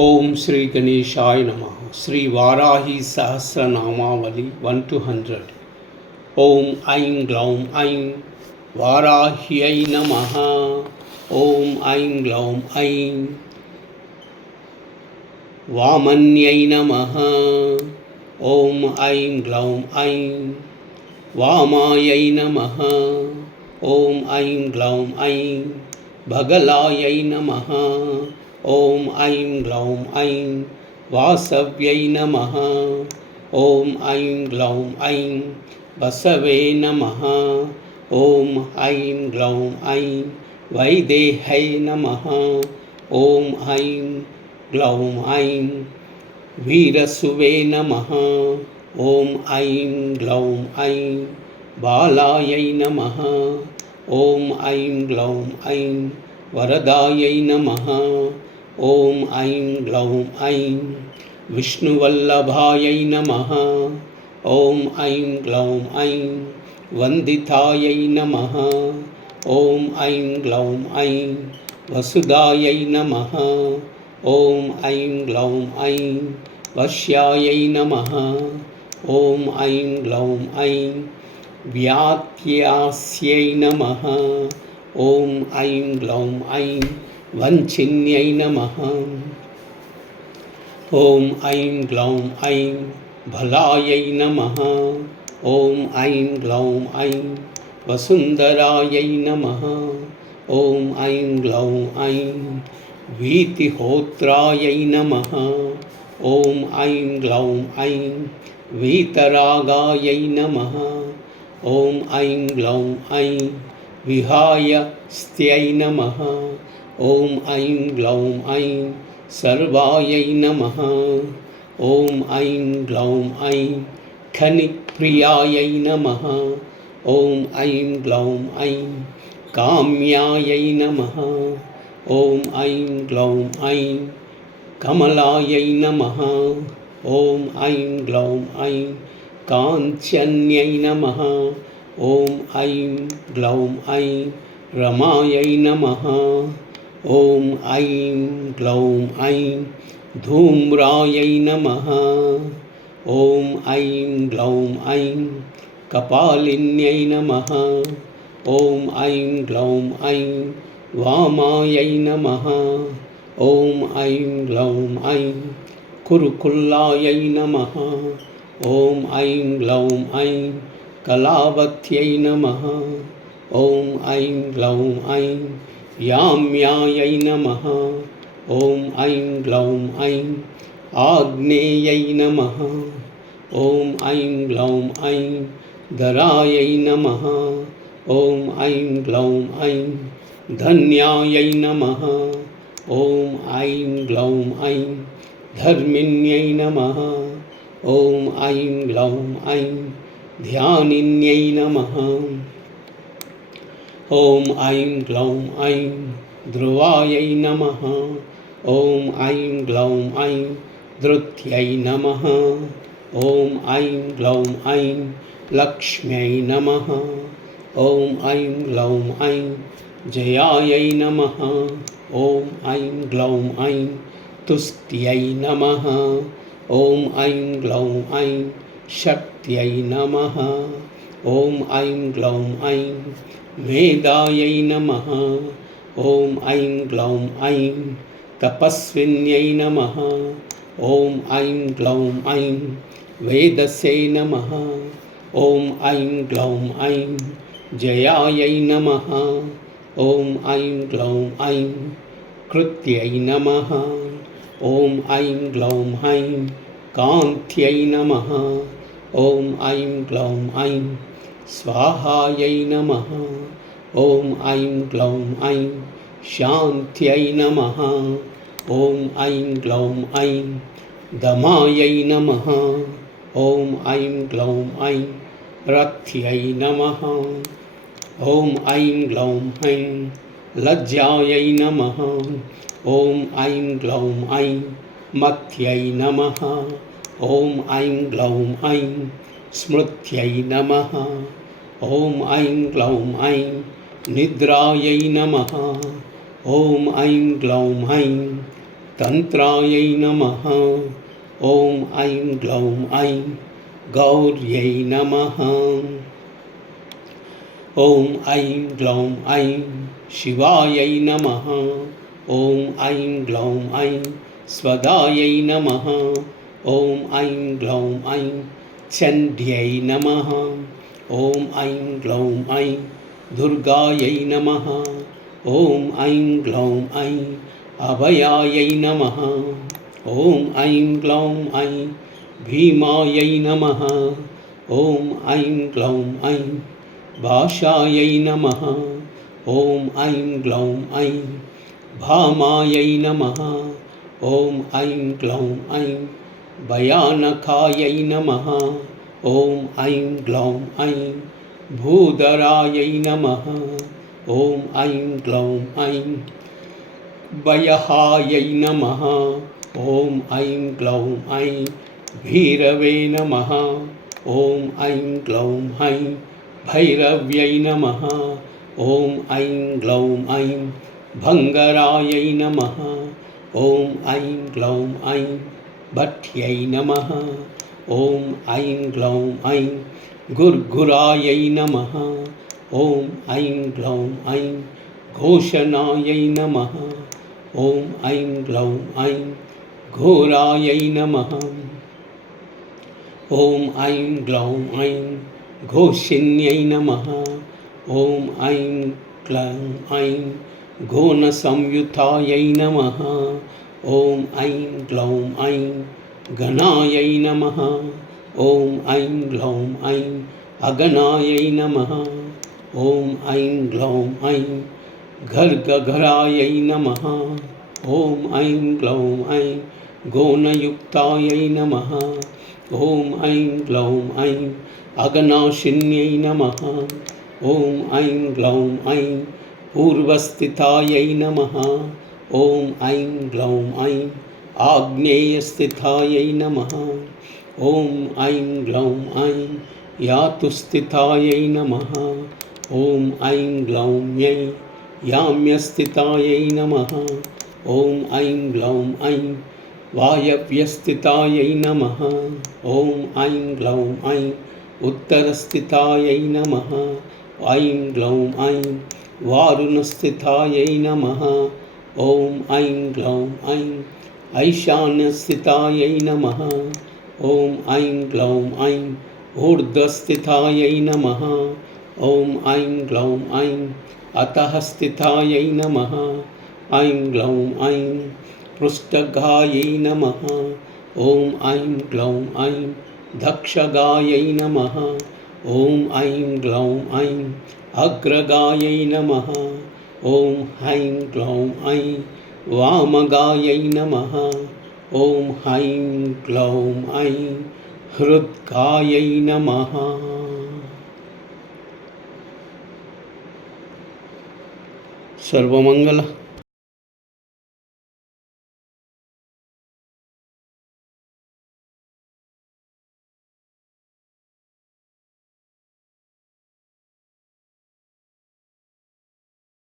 ఓం శ్రీ గణేశాయ నమః. శ్రీ వారాహి సహస్రనామావళి 1 to 100. ఓం ఐం గ్లౌం ఐం వారాహ్యై నమః. ఓం ఐం గ్లౌం ఐం వామన్యై నమః. ఓం ఐం గ్లౌం ఐం వామాయై నమః. ఓం ఐం గ్లౌం ఐం భగలాయై నమః. ఓం ఐం గ్లౌం ఐం వాసవ్యై నమః. ఓం ఐం గ్లౌం ఐం బసవే నమః. ఓం ఐం గ్లౌం ఐం వైదేహై నమః. ఓం ఐం గ్లౌం ఐం వీరసువే నమః. ఓం ఐం గ్లౌం ఐం బాలాయై నమః. ఓం ఐం గ్లౌం ఐం వరదాయై నమః. ఓం ఐం గ్లౌం ఐం విష్ణువల్లభాయై నమః. ఓం ఐం గ్లౌం ఐం వందితాయై నమః. ఓం ఐం గ్లౌం ఐం వసుదాయై నమః. ఓం ఐం గ్లౌం ఐం వశ్యాయై నమః. ఓం ఐం గ్లౌం ఐం వ్యాత్యాస్యై నమః. ఓం ఐం గ్లౌం ఐం వంచిన్యై నమః. ఓం ఐం గ్లౌం ఐం భలాయై నమః. ఓం ఐం గ్లౌం ఐం వసుందరాయై నమః. ఓం ఐం గ్లౌం ఐం వీతిహోత్రాయై నమః. ఓం ఐం గ్లౌం ఐం వీతరాగాయై నమః. ఓం ఐం గ్లౌం ఐం విహాయస్త్యై నమః. ఓం ఐం గ్లౌం ఐం సర్వాయై నమః. ఓం ఐం గ్లౌం ఐం ఖనిప్రియాయై నమః. ఓం ఐం గ్లౌం ఐం కామ్యాయై నమః. ఓం ఐం గ్లౌం ఐం కమలాయై నమః. ఓం ఐం గ్లౌం ఐం కాంచన్యై నమః. ఓం ఐం గ్లౌం ఐం రమాయై నమః. ఓం ఐం గ్లౌం ఐం ధూమ్రాయై నమః. ఓం ఐం గ్లౌం ఐం కపాలిన్యై నమః. ఓం ఐం గ్లౌం ఐం వామాయై నమః. ఓం ఐం గ్లౌం ఐం కురుకుల్లాయై నమః. ఓం ఐం గ్లౌం ఐం కళావత్యై నమః. ఓం ఐం గ్లౌం ఐం యామ్యాయై నమః. ఓం ఐం గ్లౌం ఐం ఆగ్నేయై నమః. ఓం ఐం గ్లౌం ఐం ధరాయై నమః. ఓం ఐం గ్లౌం ఐం ధన్యాయై నమః. ఓం ఐం గ్లౌం ఐం ధర్మిణ్యై నమః. ఓం ఐం గ్లౌం ఐం ధ్యానిన్యై నమః. ఓం ఐం గ్లౌం ఐం ధ్రువాయై నమః. ఓం ఐం గ్లౌం ఐం ధృత్యై నమః. ఓం ఐం గ్లౌం ఐం లక్ష్మ్యై నమః. ఓం ఐం గ్లౌం ఐం జయాయై నమః. ఓం ఐం గ్లౌం ఐం తుష్ట్యై నమః. ఓం ఐం గ్లౌం ఐం శక్త్యై నమః. ఓం ఐం గ్లౌం ఐం మేధాయై నమః. ఓం ఐం గ్లౌం ఐం తపస్విన్యై నమః. ఓం ఐం గ్లౌం ఐం వేదసే నమః. ఓం ఐం గ్లౌం ఐం జయాయై నమః. ఓం ఐం గ్లౌం ఐం కృత్యై నమః. ఓం ఐం గ్లౌం ఐం కాంత్యై నమః. ఓం ఐం గ్లౌం ఐం స్వాహాయై నమః. ఓం ఐం గ్లౌం ఐం శాంత్యై నమః. ఓం ఐం గ్లౌం ఐం దమాయై నమః. ఓం ఐం గ్లౌం ఐం రథ్యై నమః. ఓం ఐం గ్లౌం ఐం లజ్జాయై నమః. ఓం ఐం గ్లౌం ఐం మత్యై నమః. ఓం ఐం గ్లౌం ఐం స్మృత్యై నమః. ఓం ఐం గ్లౌం ఐం నిద్రాయై నమః. ఓం ఐం గ్లౌం ఐం तन्त्रायै नमः। ॐ ऐं ग्लौं ऐं गौर्यै नमः। ॐ ऐं ग्लौं ऐं शिवायै नमः। ॐ ऐं ग्लौं ऐं स्वदायै नमः। ॐ ऐं ग्लौं ऐं चण्ड्यै नमः। ॐ ऐं ग्लौं ऐं दुर्गायै नमः। ॐ ऐं ग्लौं ऐं अभयायै नमः। ॐ ऐं ग्लौं ऐं भीमायै नमः। ॐ ऐं ग्लौं ऐं भाषायै नमः। ॐ ऐं ग्लौं ऐं भामायै नमः। ॐ ऐं ग्लौं ऐं भयानकायै नमः। ॐ ऐं ग्लौं ऐं भूधरायै नमः। ॐ ऐं ग्लौं ऐं भयहायै नमः। ॐ ऐं ग्लौं ऐं भैरवे नमः। ॐ ऐं ग्लौं ऐं भैरव्यै नमः। ॐ ऐं ग्लौं ऐं भङ्गरायै नमः। ॐ ऐं ग्लौं ऐं भट्यै नमः। ॐ ऐं ग्लौं ऐं गुर्गुरायै नमः। ॐ ऐं ग्लौं ऐं घोषणायै नमः। ॐ ऐं ग्लौं ऐं घोरायै नमः। ॐ ऐं ग्लौं ऐं घोषिन्यै नमः। ॐ ऐं ग्लौं ऐं घोनसंयुतायै नमः। ॐ ऐं ग्लौं ऐं गणायै नमः। ॐ ऐं ग्लौं ऐं अगणायै नमः। ॐ ऐं ग्लौं ऐं गर्गघरायै नमः। ॐ ऐं ग्लौं ऐं गौनयुक्तायै नमः। ॐ ऐं ग्लौं ऐं अगनाशिन्यै नमः। ॐ ऐं ग्लौं ऐं पूर्वस्थितायै नमः। ॐ ऐं ग्लौं ऐं आग्नेयस्थितायै नमः। ॐ ऐं ग्लौं ऐं यातुस्थितायै नमः। ॐ ऐं ग्लौं ऐं याम्यस्थितायै नमः। ॐ ऐं ग्लौं ऐं वायव्यस्थितायै नमः। ॐ ऐं ग्लौं ऐं उत्तरस्थितायै नमः। ऐं ग्लौं ऐं वारुणस्थितायै नमः। ॐ ऐं ग्लौं ऐं ऐशान्यस्थितायै नमः। ॐ ऐं ग्लौं ऐं ऊर्ध्वस्थितायै नमः। ॐ ऐं ग्लौं ऐं अतः स्थितायै नमः। ऐं ग्लौं ऐं पृष्ठगायै नमः। ॐ ऐं ग्लौं ऐं दक्षगायै नमः। ॐ ऐं ग्लौं ऐं अग्रगायै नमः। ॐ ऐं ग्लौं ऐं वामगायै नमः। ॐ ऐं ग्लौं ऐं हृद्गायै नमः। सर्वमङ्गल